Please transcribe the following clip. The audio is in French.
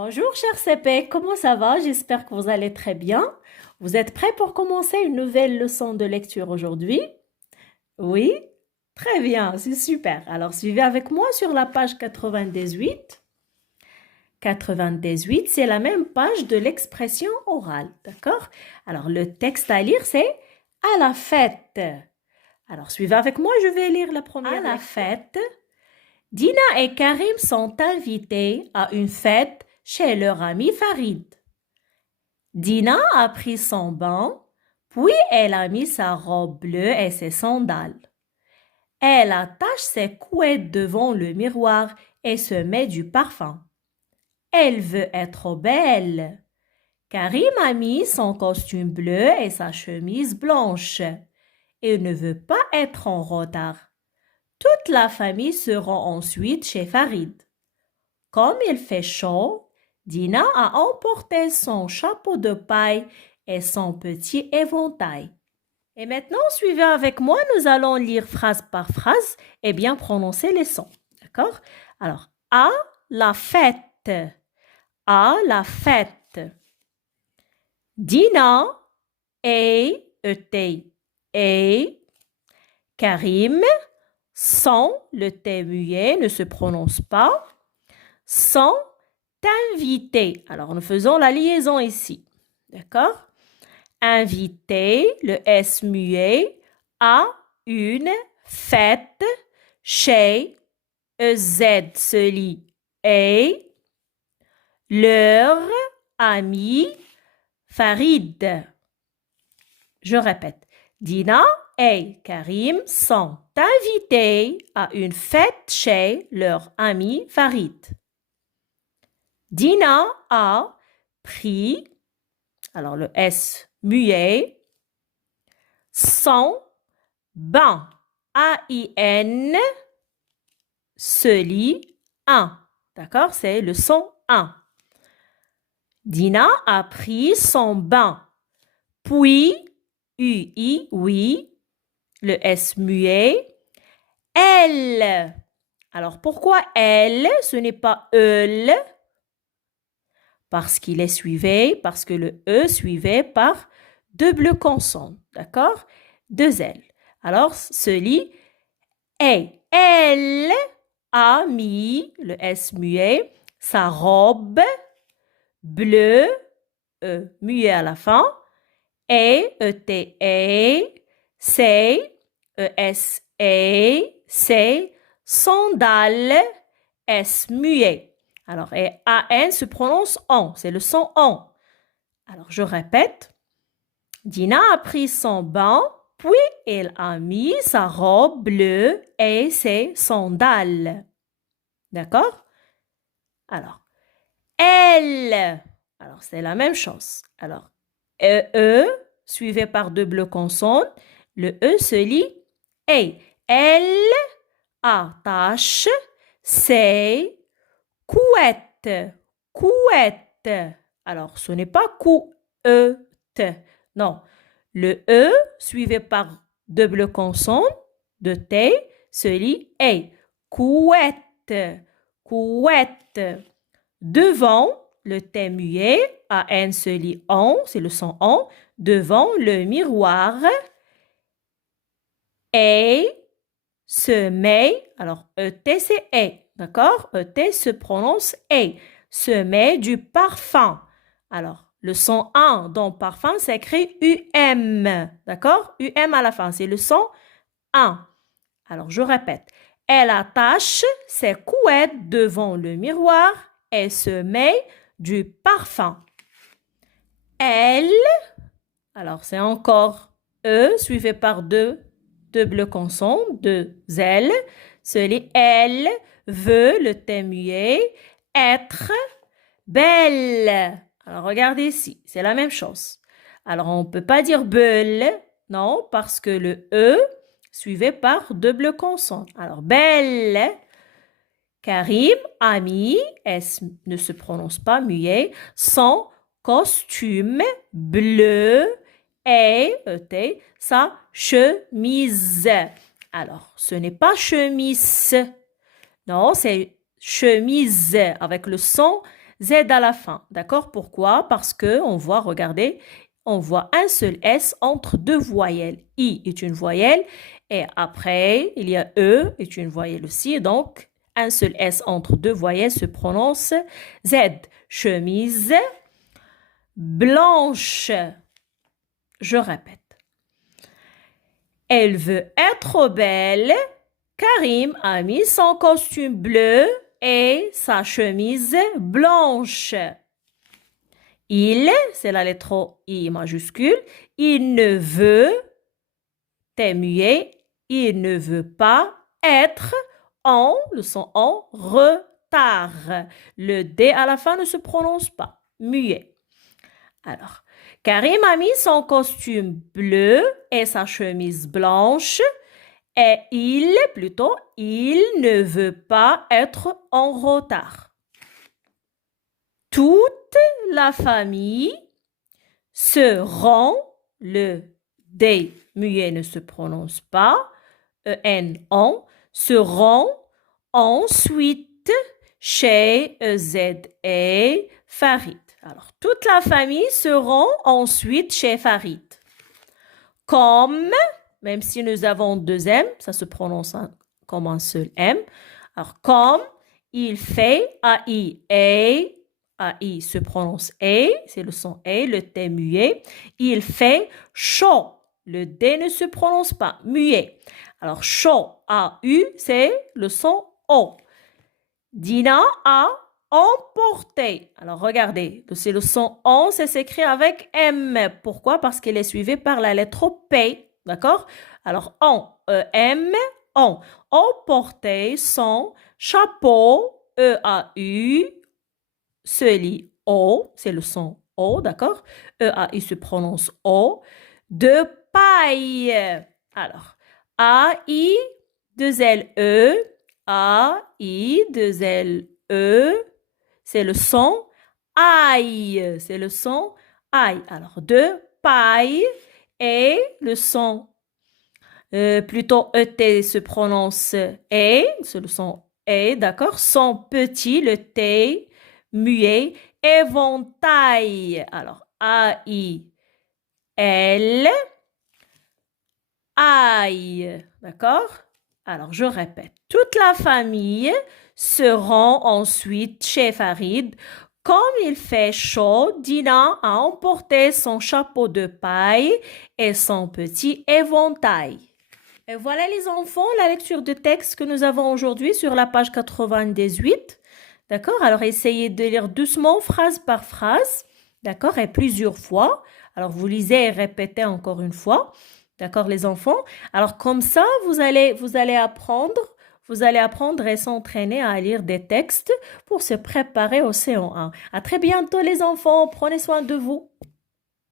Bonjour, cher CP, comment ça va? J'espère que vous allez très bien. Vous êtes prêts pour commencer une nouvelle leçon de lecture aujourd'hui? Oui? Très bien, c'est super. Alors, suivez avec moi sur la page 98. 98, c'est la même page de l'expression orale, d'accord? Alors, le texte à lire, c'est à la fête. Alors, suivez avec moi, je vais lire la première. À la fête, Dina et Karim sont invités à une fête chez leur ami Farid. Dina a pris son bain, puis elle a mis sa robe bleue et ses sandales. Elle attache ses couettes devant le miroir et se met du parfum. Elle veut être belle. Karim a mis son costume bleu et sa chemise blanche et ne veut pas être en retard. Toute la famille se rend ensuite chez Farid. Comme il fait chaud, Dina a emporté son chapeau de paille et son petit éventail. Et maintenant, suivez avec moi, nous allons lire phrase par phrase et bien prononcer les sons. D'accord? Alors, à la fête. À la fête. Dina et Karim sans le T muet ne se prononce pas, sont invités. Alors, nous faisons la liaison ici. D'accord? Invité, le S muet, à une fête chez EZ se lit et leur ami Farid. Je répète. Dina et Karim sont invités à une fête chez leur ami Farid. Dina a pris, alors le S muet, son bain, A-I-N, se lit un. D'accord? C'est le son 1. Dina a pris son bain. Puis, U-I, oui, le S muet, elle. Alors, pourquoi elle? Ce n'est pas elle. Parce qu'il est suivi, parce que le E suivi par double consonne, d'accord? Deux L. Alors, se lit et. Elle a mis, le S muet, sa robe bleue, muet à la fin, et, E-T, c'est, E-S, c'est, sandales, S muet. Alors, et A-N se prononce on, c'est le son on. Alors, je répète. Dina a pris son bain, puis elle a mis sa robe bleue et ses sandales. D'accord? Alors, elle. Alors, c'est la même chose. Alors, E, suivi par double consonne. Le E se lit et. Elle attache ses couette, couette. Alors, ce n'est pas cou-e-t. Non. Le E, suivi par double consonne de T, se lit et. Couette, couette. Devant le T muet, A-N se lit on, c'est le son on. Devant le miroir, et se met, alors E-T c'est et. D'accord? E-T se prononce et. Se met du parfum. Alors, le son 1 dans parfum s'écrit U-M. D'accord? U-M à la fin. C'est le son 1. Alors, je répète. Elle attache ses couettes devant le miroir et se met du parfum. Elle, alors c'est encore E suivi par deux double consonne, deux L. Celui elle veut, le T muet, être belle. Alors, regardez ici, c'est la même chose. Alors, on ne peut pas dire belle, non, parce que le E suivi par double consonne. Alors, belle. Karim a mis, S ne se prononce pas muet, son costume bleu et sa chemise. Alors, ce n'est pas chemise. Non, c'est chemise avec le son Z à la fin. D'accord? Pourquoi? Parce que on voit, regardez, on voit un seul S entre deux voyelles. I est une voyelle et après, il y a E est une voyelle aussi. Donc, un seul S entre deux voyelles se prononce Z. Chemise blanche. Je répète. Elle veut être belle. Karim a mis son costume bleu et sa chemise blanche. Il, c'est la lettre I majuscule, il ne veut, t'es muet, il ne veut pas être en, le son en, retard. Le D à la fin ne se prononce pas, muet. Alors, Karim a mis son costume bleu et sa chemise blanche. Et il ne veut pas être en retard. Toute la famille se rend, le D muet ne se prononce pas, en, se rend ensuite chez Z et Farid. Alors, toute la famille se rend ensuite chez Farid. Comme, même si nous avons deux M, ça se prononce comme un seul M. Alors, comme il fait, AI, AI se prononce A, c'est le son A, le T muet. Il fait chaud, le D ne se prononce pas, muet. Alors, chaud, AU, c'est le son O. Dina a emporté. Alors, regardez, c'est le son on, c'est s'écrit avec M. Pourquoi? Parce qu'elle est suivie par la lettre P. D'accord? Alors, on, M, on. Emporté son chapeau, E-A-U, se lit O, c'est le son O, d'accord? E-A-U se prononce O, de paille. Alors, A-I, deux L-E, A-I, deux L-E, c'est le son aïe, c'est le son aïe. Alors, de paille et le son, plutôt E-T se prononce E, c'est le son E, d'accord? Son petit, le T, muet, éventail. Alors, A-I-L, aïe, d'accord? Alors, je répète, toute la famille se rend ensuite chez Farid. Comme il fait chaud, Dina a emporté son chapeau de paille et son petit éventail. Et voilà les enfants, la lecture de texte que nous avons aujourd'hui sur la page 98. D'accord? Alors, essayez de lire doucement, phrase par phrase. D'accord? Et plusieurs fois. Alors, vous lisez et répétez encore une fois. D'accord, les enfants? Alors, comme ça, vous allez apprendre et s'entraîner à lire des textes pour se préparer au C1. À très bientôt, les enfants. Prenez soin de vous.